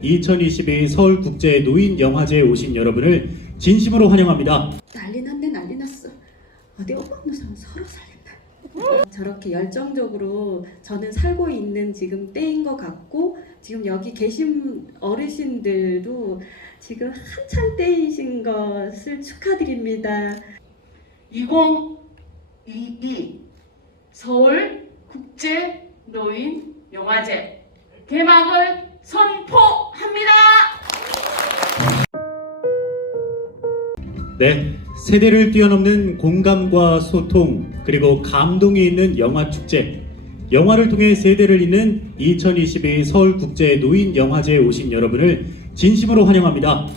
2022 서울국제노인영화제에 오신 여러분을 진심으로 환영합니다. 난리 났네, 난리 났어. 어디 오빠 없는 사람 서로 살겠다. 저렇게 열정적으로 저는 살고 있는 지금 때인 것 같고, 지금 여기 계신 어르신들도 지금 한참 때이신 것을 축하드립니다. 2022 서울 국제 노인 영화제 개막을 선포합니다. 네, 세대를 뛰어넘는 공감과 소통 그리고 감동이 있는 영화축제, 영화를 통해 세대를 잇는 2022 서울국제노인영화제에 오신 여러분을 진심으로 환영합니다.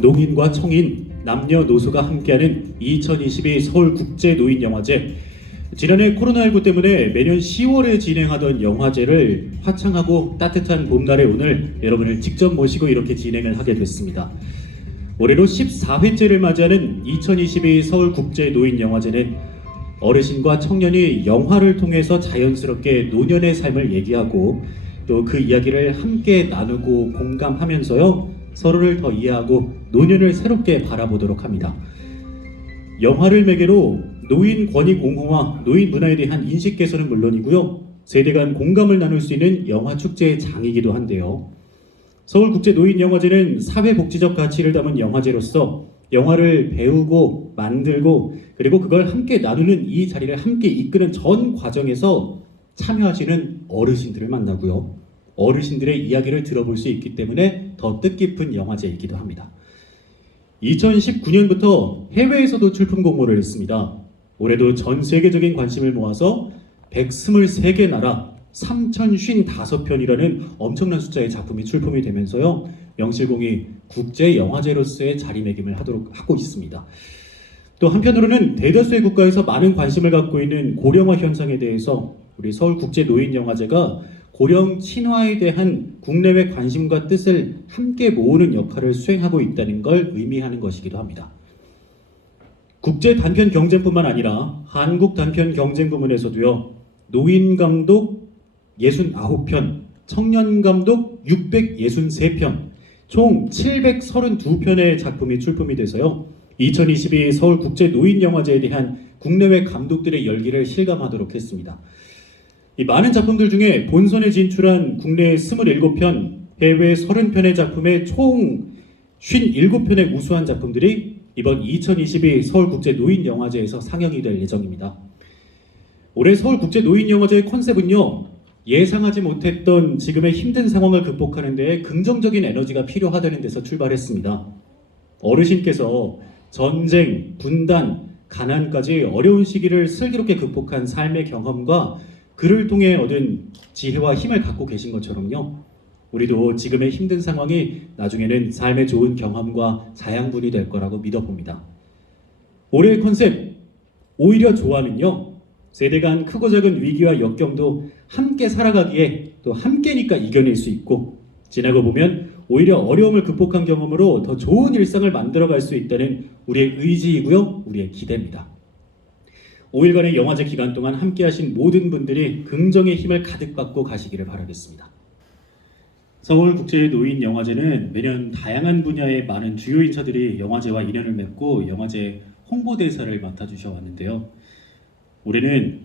농인과 청인, 남녀노소가 함께하는 2022 서울국제노인영화제, 지난해 코로나19 때문에 매년 10월에 진행하던 영화제를 화창하고 따뜻한 봄날의 오늘 여러분을 직접 모시고 이렇게 진행을 하게 됐습니다. 올해로 14회째를 맞이하는 2022 서울국제노인영화제는 어르신과 청년이 영화를 통해서 자연스럽게 노년의 삶을 얘기하고 또 그 이야기를 함께 나누고 공감하면서요, 서로를 더 이해하고 노년을 새롭게 바라보도록 합니다. 영화를 매개로 노인 권익 옹호와 노인 문화에 대한 인식 개선은 물론이고요, 세대 간 공감을 나눌 수 있는 영화 축제의 장이기도 한데요. 서울국제노인영화제는 사회복지적 가치를 담은 영화제로서 영화를 배우고 만들고 그리고 그걸 함께 나누는 이 자리를 함께 이끄는 전 과정에서 참여하시는 어르신들을 만나고요, 어르신들의 이야기를 들어볼 수 있기 때문에 더 뜻깊은 영화제이기도 합니다. 2019년부터 해외에서도 출품 공모를 했습니다. 올해도 전 세계적인 관심을 모아서 123개 나라 3,055편이라는 엄청난 숫자의 작품이 출품이 되면서요, 명실공히 국제영화제로서의 자리매김을 하고 있습니다. 또 한편으로는 대다수의 국가에서 많은 관심을 갖고 있는 고령화 현상에 대해서 우리 서울국제노인영화제가 고령 친화에 대한 국내외 관심과 뜻을 함께 모으는 역할을 수행하고 있다는 걸 의미하는 것이기도 합니다. 국제 단편 경쟁뿐만 아니라 한국 단편 경쟁 부문에서도요, 노인 감독 69편, 청년 감독 663편, 총 732편의 작품이 출품이 돼서요, 2022 서울국제노인영화제에 대한 국내외 감독들의 열기를 실감하도록 했습니다. 이 많은 작품들 중에 본선에 진출한 국내 27편, 해외 30편의 작품의 총 57편의 우수한 작품들이 이번 2022 서울국제노인영화제에서 상영이 될 예정입니다. 올해 서울국제노인영화제의 컨셉은요, 예상하지 못했던 지금의 힘든 상황을 극복하는 데 긍정적인 에너지가 필요하다는 데서 출발했습니다. 어르신께서 전쟁, 분단, 가난까지 어려운 시기를 슬기롭게 극복한 삶의 경험과 그를 통해 얻은 지혜와 힘을 갖고 계신 것처럼요, 우리도 지금의 힘든 상황이 나중에는 삶의 좋은 경험과 자양분이 될 거라고 믿어봅니다. 올해의 컨셉, 오히려 좋아는요, 세대 간 크고 작은 위기와 역경도 함께 살아가기에 또 함께니까 이겨낼 수 있고, 지나고 보면 오히려 어려움을 극복한 경험으로 더 좋은 일상을 만들어갈 수 있다는 우리의 의지이고요, 우리의 기대입니다. 5일간의 영화제 기간 동안 함께하신 모든 분들이 긍정의 힘을 가득 받고 가시기를 바라겠습니다. 서울국제노인영화제는 매년 다양한 분야의 많은 주요 인사들이 영화제와 인연을 맺고 영화제 홍보대사를 맡아주셔 왔는데요. 올해는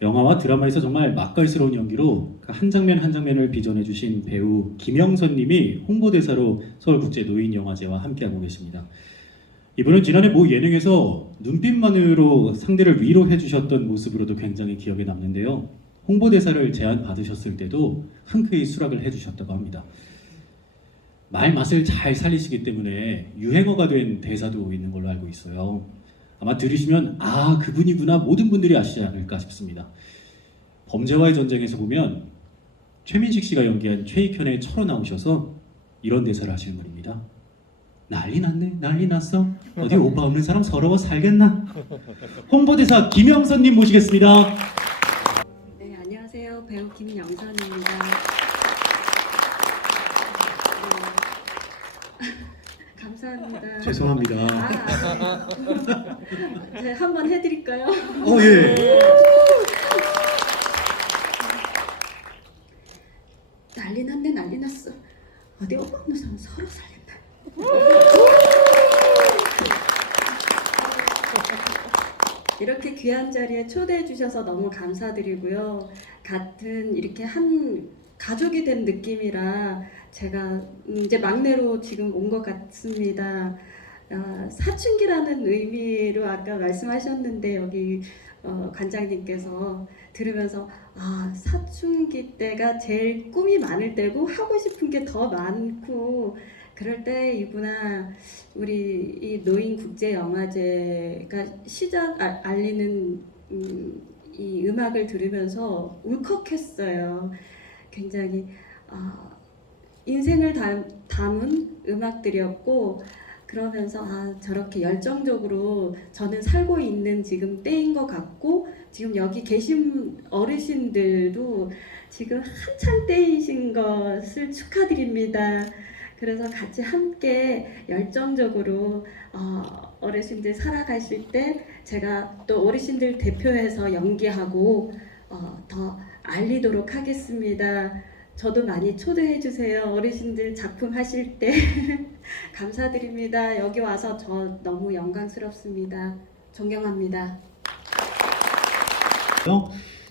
영화와 드라마에서 정말 맛깔스러운 연기로 한 장면 한 장면을 빚어내 주신 배우 김영선 님이 홍보대사로 서울국제노인영화제와 함께하고 계십니다. 이분은 지난해 모 예능에서 눈빛만으로 상대를 위로해 주셨던 모습으로도 굉장히 기억에 남는데요, 홍보대사를 제안받으셨을 때도 흔쾌히 수락을 해주셨다고 합니다. 말 맛을 잘 살리시기 때문에 유행어가 된 대사도 있는 걸로 알고 있어요. 아마 들으시면 아, 그분이구나 모든 분들이 아시지 않을까 싶습니다. 범죄와의 전쟁에서 보면 최민식 씨가 연기한 최익현의 철로 나오셔서 이런 대사를 하시는 분입니다. 난리 났네, 난리 났어. 어디 오빠 없는 사람 서러워 살겠나? 홍보대사 김영선님 모시겠습니다. 네, 안녕하세요. 배우 김영선입니다. 감사합니다. 죄송합니다. 네, 한번 해드릴까요? 예. 난리 났네, 난리 났어. 어디 오빠 없는 사람 서로 살린다. 이렇게 귀한 자리에 초대해 주셔서 너무 감사드리고요. 같은 이렇게 한 가족이 된 느낌이라 제가 이제 막내로 지금 온 것 같습니다. 사춘기라는 의미로 아까 말씀하셨는데 여기 관장님께서 들으면서 사춘기 때가 제일 꿈이 많을 때고 하고 싶은 게 더 많고 그럴 때이구나. 우리 이 노인 국제 영화제가 시작 알리는 이 음악을 들으면서 울컥했어요. 굉장히 인생을 담은 음악들이었고 그러면서 저렇게 열정적으로 저는 살고 있는 지금 때인 것 같고 지금 여기 계신 어르신들도 지금 한참 때이신 것을 축하드립니다. 그래서 같이 함께 열정적으로 어르신들 살아가실 때 제가 또 어르신들 대표해서 연기하고 더 알리도록 하겠습니다. 저도 많이 초대해 주세요. 어르신들 작품 하실 때 감사드립니다. 여기 와서 저 너무 영광스럽습니다. 존경합니다.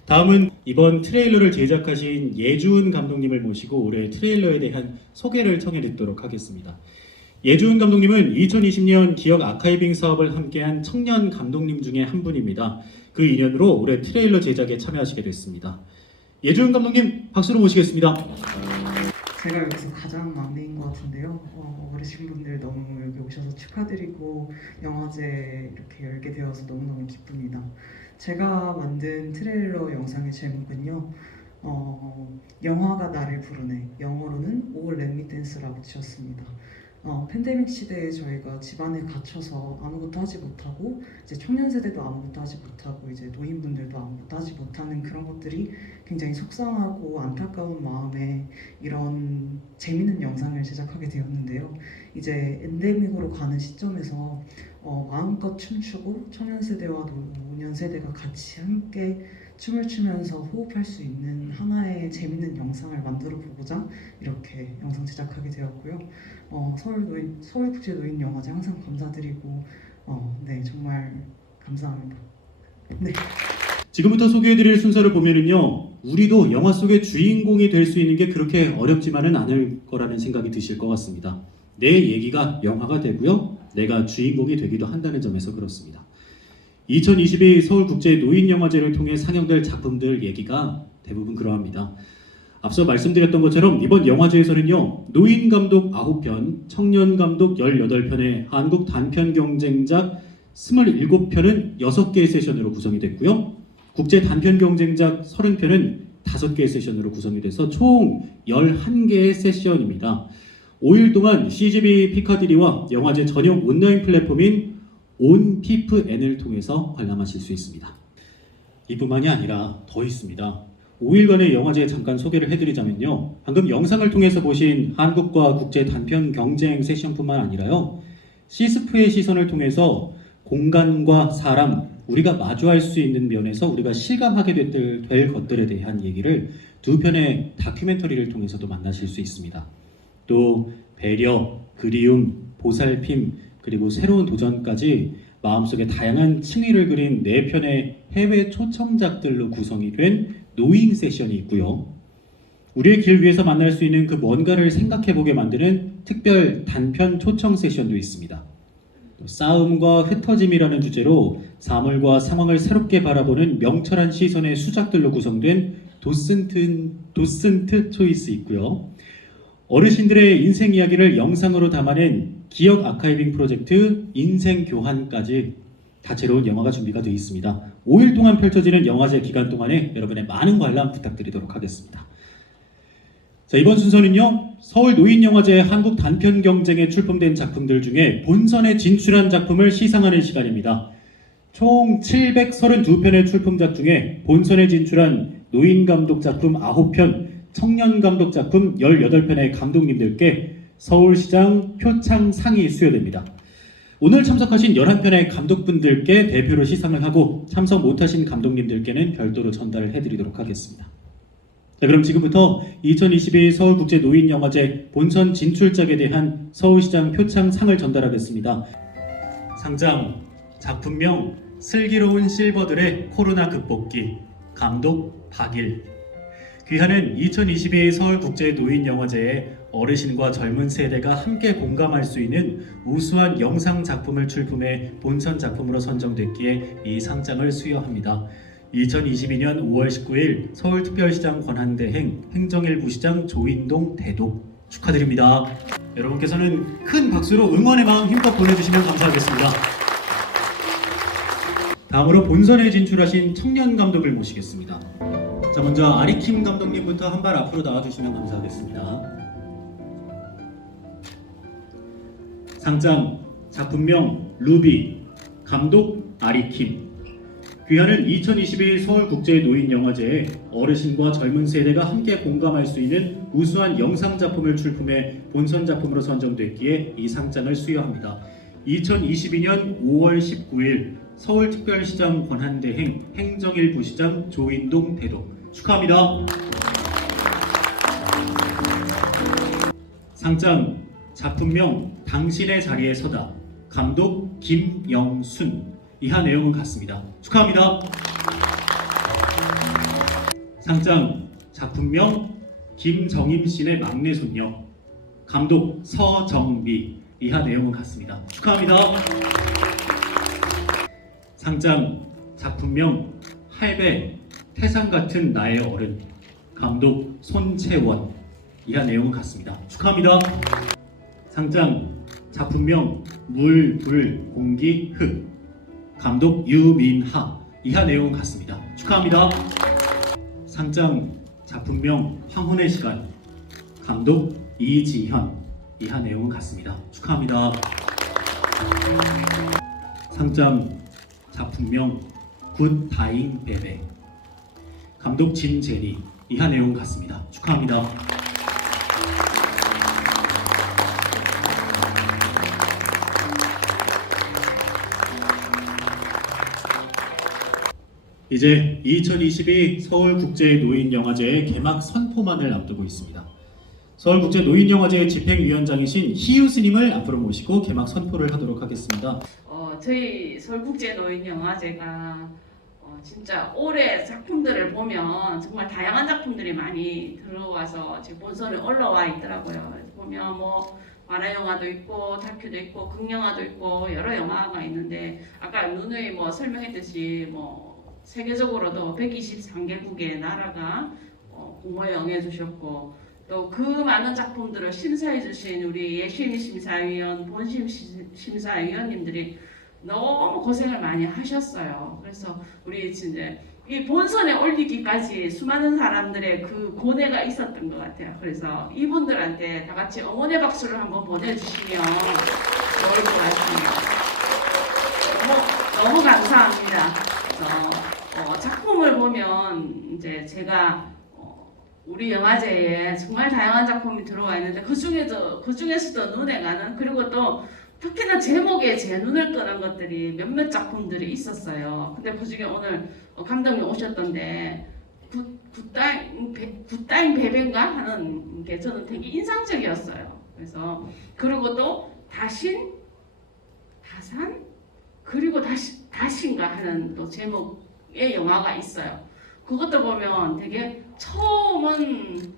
다음은 이번 트레일러를 제작하신 예주은 감독님을 모시고 올해 트레일러에 대한 소개를 청해 듣도록 하겠습니다. 예주은 감독님은 2020년 기억 아카이빙 사업을 함께한 청년 감독님 중에 한 분입니다. 그 인연으로 올해 트레일러 제작에 참여하시게 됐습니다. 예주은 감독님 박수로 모시겠습니다. 제가 여기서 가장 막내인 것 같은데요. 어르신분들 너무 여기 오셔서 축하드리고 영화제 이렇게 열게 되어서 너무너무 기쁩니다. 제가 만든 트레일러 영상의 제목은요. 영화가 나를 부르네. 영어로는 All Let Me Dance라고 지었습니다. 팬데믹 시대에 저희가 집안에 갇혀서 아무것도 하지 못하고 이제 청년 세대도 아무것도 하지 못하고 이제 노인분들도 아무것도 하지 못하는 그런 것들이 굉장히 속상하고 안타까운 마음에 이런 재밌는 영상을 제작하게 되었는데요. 이제 엔데믹으로 가는 시점에서 마음껏 춤추고 청년 세대와 노년 세대가 같이 함께 춤을 추면서 호흡할 수 있는 하나의 재밌는 영상을 만들어 보고자 이렇게 영상 제작하게 되었고요. 서울국제노인영화제 항상 감사드리고 네 정말 감사합니다. 네. 지금부터 소개해드릴 순서를 보면은요, 우리도 영화 속의 주인공이 될 수 있는 게 그렇게 어렵지만은 않을 거라는 생각이 드실 것 같습니다. 내 얘기가 영화가 되고요, 내가 주인공이 되기도 한다는 점에서 그렇습니다. 2022 서울국제노인영화제를 통해 상영될 작품들 얘기가 대부분 그러합니다. 앞서 말씀드렸던 것처럼 이번 영화제에서는요, 노인 감독 9편, 청년 감독 18편의 한국 단편 경쟁작 27편은 6개의 세션으로 구성이 됐고요. 국제 단편 경쟁작 30편은 5개의 세션으로 구성이 돼서 총 11개의 세션입니다. 5일 동안 CGV 피카디리와 영화제 전용 온라인 플랫폼인 온피프N을 통해서 관람하실 수 있습니다. 이뿐만이 아니라 더 있습니다. 5일간의 영화제 잠깐 소개를 해드리자면요, 방금 영상을 통해서 보신 한국과 국제 단편 경쟁 세션뿐만 아니라요, 시스프의 시선을 통해서 공간과 사람, 우리가 마주할 수 있는 면에서 우리가 실감하게 될 것들에 대한 얘기를 2편의 다큐멘터리를 통해서도 만나실 수 있습니다. 또 배려, 그리움, 보살핌, 그리고 새로운 도전까지 마음속에 다양한 층위를 그린 4편의 해외 초청작들로 구성이 된 노잉 세션이 있고요. 우리의 길 위에서 만날 수 있는 그 뭔가를 생각해보게 만드는 특별 단편 초청 세션도 있습니다. 또 싸움과 흩어짐이라는 주제로 사물과 상황을 새롭게 바라보는 명철한 시선의 수작들로 구성된 도슨트 초이스 있고요. 어르신들의 인생 이야기를 영상으로 담아낸 기억 아카이빙 프로젝트 인생 교환까지 다채로운 영화가 준비가 되어 있습니다. 5일 동안 펼쳐지는 영화제 기간 동안에 여러분의 많은 관람 부탁드리도록 하겠습니다. 자, 이번 순서는요, 서울 노인영화제 한국 단편 경쟁에 출품된 작품들 중에 본선에 진출한 작품을 시상하는 시간입니다. 총 732편의 출품작 중에 본선에 진출한 노인 감독 작품 9편, 청년 감독 작품 18편의 감독님들께 서울시장 표창 상이 수여됩니다. 오늘 참석하신 11편의 감독분들께 대표로 시상을 하고 참석 못하신 감독님들께는 별도로 전달을 해드리도록 하겠습니다. 자, 그럼 지금부터 2022 서울국제노인영화제 본선 진출작에 대한 서울시장 표창상을 전달하겠습니다. 상장 작품명 슬기로운 실버들의 코로나 극복기, 감독 박일. 귀하는 2022 서울국제노인영화제에 어르신과 젊은 세대가 함께 공감할 수 있는 우수한 영상 작품을 출품해 본선 작품으로 선정됐기에 이 상장을 수여합니다. 2022년 5월 19일 서울특별시장 권한대행 행정일부시장 조인동 대독 축하드립니다. 여러분께서는 큰 박수로 응원의 마음 힘껏 보내주시면 감사하겠습니다. 다음으로 본선에 진출하신 청년 감독을 모시겠습니다. 자, 먼저 아리킴 감독님부터 한 발 앞으로 나와주시면 감사하겠습니다. 상장 작품명 루비, 감독 아리킴. 귀하는 2022 서울국제노인영화제에 어르신과 젊은 세대가 함께 공감할 수 있는 우수한 영상 작품을 출품해 본선 작품으로 선정됐기에 이 상장을 수여합니다. 2022년 5월 19일 서울특별시장 권한대행 행정일부시장 조인동 대독 축하합니다. 상장 작품명 당신의 자리에 서다, 감독 김영순. 이하 내용은 같습니다. 축하합니다. 상장 작품명 김정임신의 막내 손녀, 감독 서정미. 이하 내용은 같습니다. 축하합니다. 상장 작품명 할배 태산 같은 나의 어른, 감독 손채원. 이하 내용은 같습니다. 축하합니다. 상장 작품명 물, 불, 공기, 흙, 감독 유민하. 이하 내용은 같습니다. 축하합니다. 상장 작품명 황혼의 시간, 감독 이지현. 이하 내용은 같습니다. 축하합니다. 상장 작품명 굿 다잉 베베, 감독 진제니. 이하 내용은 같습니다. 축하합니다. 이제 2022 서울국제노인영화제의 개막 선포만을 앞두고 있습니다. 서울국제노인영화제 집행위원장이신 희유 스님을 앞으로 모시고 개막 선포를 하도록 하겠습니다. 저희 서울국제노인영화제가 진짜 올해 작품들을 보면 정말 다양한 작품들이 많이 들어와서 지금 본선에 올라와 있더라고요. 보면 뭐 만화 영화도 있고 다큐도 있고 극영화도 있고 여러 영화가 있는데 아까 누누이 뭐 설명했듯이 뭐 세계적으로도 123개국의 나라가 공모에 응해주셨고 또 그 많은 작품들을 심사해주신 우리 예심 심사위원, 본심 심사위원님들이 너무 고생을 많이 하셨어요. 그래서 우리 진짜 이 본선에 올리기까지 수많은 사람들의 그 고뇌가 있었던 것 같아요. 그래서 이분들한테 다 같이 응원의 박수를 한번 보내주시면 좋을 것 같습니다. 너무 감사합니다. 그래서 작품을 보면 이제 제가 우리 영화제에 정말 다양한 작품이 들어와 있는데 그 중에서도 눈에 가는, 그리고 또 특히나 제목에 제 눈을 끄는 것들이 몇몇 작품들이 있었어요. 근데 그 중에 오늘 감독님 오셨던데 굿다잉 베베인가 하는 게 저는 되게 인상적이었어요. 그래서 그리고 또 다산 그리고 다신가 하는 또 제목의 영화가 있어요. 그것도 보면 되게 처음은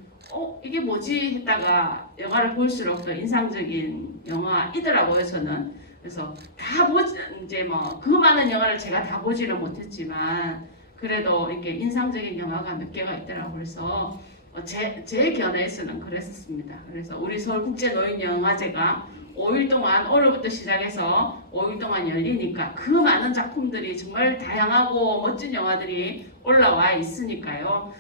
이게 뭐지 했다가 영화를 볼수록 더 인상적인 영화이더라고요, 저는. 그래서 다 보지, 이제 뭐 그 많은 영화를 제가 다 보지는 못했지만 그래도 이렇게 인상적인 영화가 몇 개가 있더라고요. 그래서 제 견해에서는 그랬었습니다. 그래서 우리 서울국제노인영화제가 5일 동안, 오늘부터 시작해서 5일 동안 열리니까 그 많은 작품들이 정말 다양하고 멋진 영화들이 올라와 있으니까요.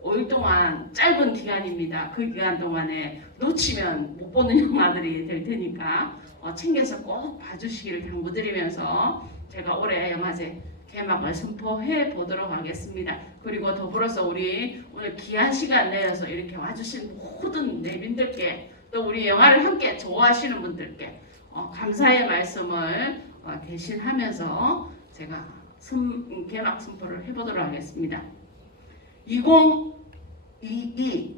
5일 동안 짧은 기간입니다. 그 기간 동안에 놓치면 못 보는 영화들이 될 테니까 챙겨서 꼭 봐주시기를 당부드리면서 제가 올해 영화제 개막을 선포해 보도록 하겠습니다. 그리고 더불어서 우리 오늘 귀한 시간 내어서 이렇게 와주신 모든 내빈들께 또 우리 영화를 함께 좋아하시는 분들께 감사의 말씀을 대신하면서 제가 개막 선포를 해보도록 하겠습니다. 2022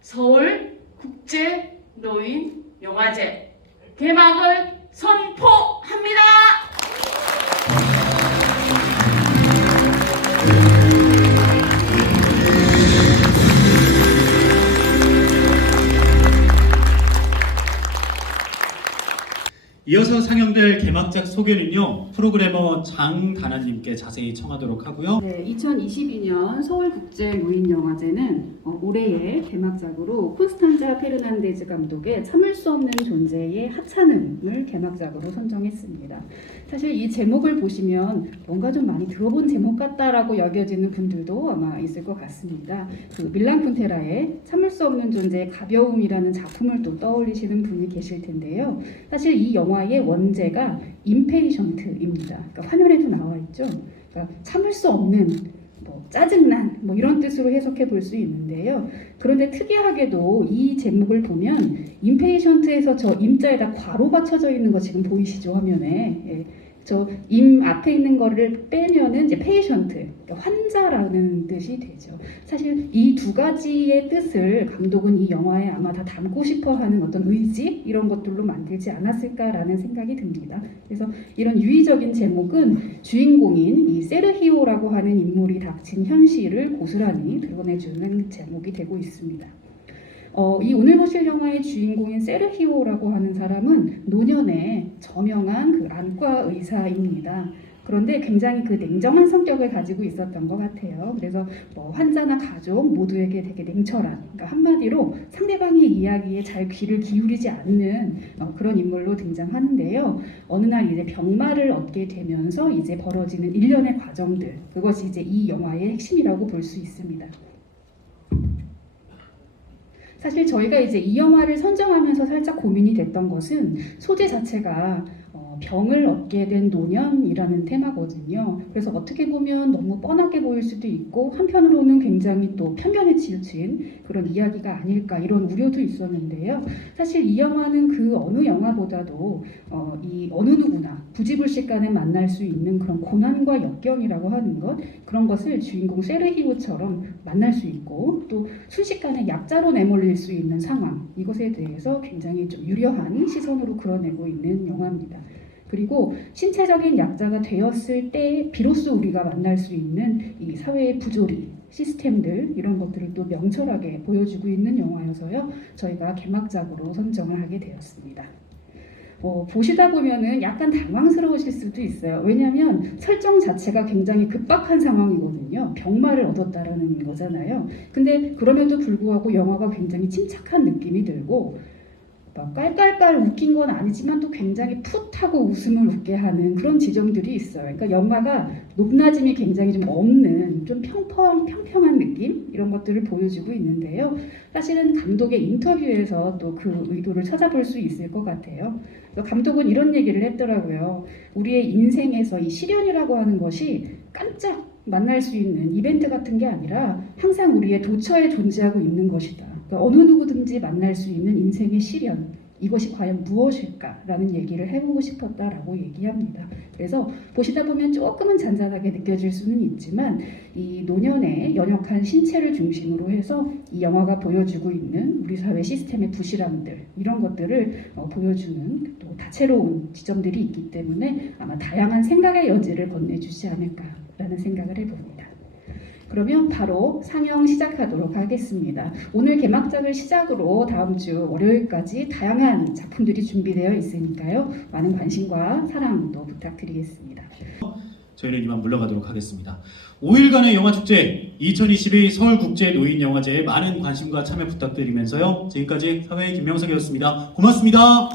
서울 국제 노인 영화제 개막을 선포합니다. 이어서 상영될 개막작 소개는요, 프로그래머 장다나님께 자세히 청하도록 하고요. 네, 2022년 서울국제노인영화제는 올해의 개막작으로 콘스탄자 페르난데즈 감독의 참을 수 없는 존재의 하찮음을 개막작으로 선정했습니다. 사실 이 제목을 보시면 뭔가 좀 많이 들어본 제목 같다라고 여겨지는 분들도 아마 있을 것 같습니다. 그 밀란 쿤테라의 참을 수 없는 존재의 가벼움이라는 작품을 또 떠올리시는 분이 계실 텐데요. 사실 이 영화의 원제가 임페이션트입니다. 그러니까 화면에도 나와 있죠. 그러니까 참을 수 없는, 짜증난 이런 뜻으로 해석해 볼 수 있는데요. 그런데 특이하게도 이 제목을 보면 임페이션트에서 저 임자에다 괄호가 쳐져 있는 거 지금 보이시죠, 화면에. 예. 저 임 앞에 있는 거를 빼면은 이제 페이션트, 그러니까 환자라는 뜻이 되죠. 사실 이 두 가지의 뜻을 감독은 이 영화에 아마 다 담고 싶어하는 어떤 의지 이런 것들로 만들지 않았을까라는 생각이 듭니다. 그래서 이런 유의적인 제목은 주인공인 이 세르히오라고 하는 인물이 닥친 현실을 고스란히 드러내주는 제목이 되고 있습니다. 이 오늘 보실 영화의 주인공인 세르히오라고 하는 사람은 노년의 저명한 그 안과 의사입니다. 그런데 굉장히 그 냉정한 성격을 가지고 있었던 것 같아요. 그래서 환자나 가족 모두에게 되게 냉철한, 그러니까 한마디로 상대방의 이야기에 잘 귀를 기울이지 않는 그런 인물로 등장하는데요. 어느 날 이제 병마를 얻게 되면서 이제 벌어지는 일련의 과정들, 그것이 이제 이 영화의 핵심이라고 볼 수 있습니다. 사실 저희가 이제 이 영화를 선정하면서 살짝 고민이 됐던 것은 소재 자체가 병을 얻게 된 노년이라는 테마거든요. 그래서 어떻게 보면 너무 뻔하게 보일 수도 있고 한편으로는 굉장히 또 편견에 치우친 그런 이야기가 아닐까 이런 우려도 있었는데요. 사실 이 영화는 그 어느 영화보다도 이 어느 누구나 부지불식간에 만날 수 있는 그런 고난과 역경이라고 하는 것, 그런 것을 주인공 세르히오처럼 만날 수 있고 또 순식간에 약자로 내몰릴 수 있는 상황, 이것에 대해서 굉장히 좀 유려한 시선으로 그려내고 있는 영화입니다. 그리고 신체적인 약자가 되었을 때 비로소 우리가 만날 수 있는 이 사회의 부조리, 시스템들 이런 것들을 또 명철하게 보여주고 있는 영화여서요. 저희가 개막작으로 선정을 하게 되었습니다. 보시다 보면은 약간 당황스러우실 수도 있어요. 왜냐하면 설정 자체가 굉장히 급박한 상황이거든요. 병마를 얻었다라는 거잖아요. 근데 그럼에도 불구하고 영화가 굉장히 침착한 느낌이 들고 깔깔깔 웃긴 건 아니지만 또 굉장히 풋하고 웃음을 웃게 하는 그런 지점들이 있어요. 그러니까 영화가 높낮임이 굉장히 좀 없는 좀 평평한 느낌 이런 것들을 보여주고 있는데요. 사실은 감독의 인터뷰에서 또 그 의도를 찾아볼 수 있을 것 같아요. 그래서 감독은 이런 얘기를 했더라고요. 우리의 인생에서 이 시련이라고 하는 것이 깜짝 만날 수 있는 이벤트 같은 게 아니라 항상 우리의 도처에 존재하고 있는 것이다. 그러니까 어느 누구든지 만날 수 있는 인생의 시련, 이것이 과연 무엇일까라는 얘기를 해보고 싶었다라고 얘기합니다. 그래서 보시다 보면 조금은 잔잔하게 느껴질 수는 있지만 이 노년의 연약한 신체를 중심으로 해서 이 영화가 보여주고 있는 우리 사회 시스템의 부실함들 이런 것들을 보여주는 또 다채로운 지점들이 있기 때문에 아마 다양한 생각의 여지를 건네주지 않을까라는 생각을 해봅니다. 그러면 바로 상영 시작하도록 하겠습니다. 오늘 개막작을 시작으로 다음 주 월요일까지 다양한 작품들이 준비되어 있으니까요. 많은 관심과 사랑도 부탁드리겠습니다. 저희는 이만 물러가도록 하겠습니다. 5일간의 영화축제 2022 서울국제노인영화제에 많은 관심과 참여 부탁드리면서요. 지금까지 사회의 김명석이었습니다. 고맙습니다.